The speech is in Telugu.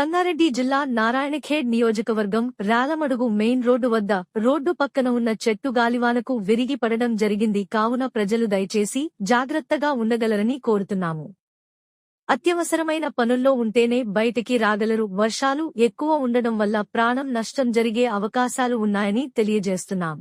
సంగారెడ్డి జిల్లా నారాయణఖేడ్ నియోజకవర్గం రాలమడుగు మెయిన్ రోడ్డు వద్ద రోడ్డు పక్కన ఉన్న చెట్టు గాలివానకు విరిగి పడడం జరిగింది. కావున ప్రజలు దయచేసి జాగ్రత్తగా ఉండగలరని కోరుతున్నాము. అత్యవసరమైన పనుల్లో ఉంటేనే బయటికి రాగలరు. వర్షాలు ఎక్కువ ఉండడం వల్ల ప్రాణం నష్టం జరిగే అవకాశాలు ఉన్నాయని తెలియజేస్తున్నాం.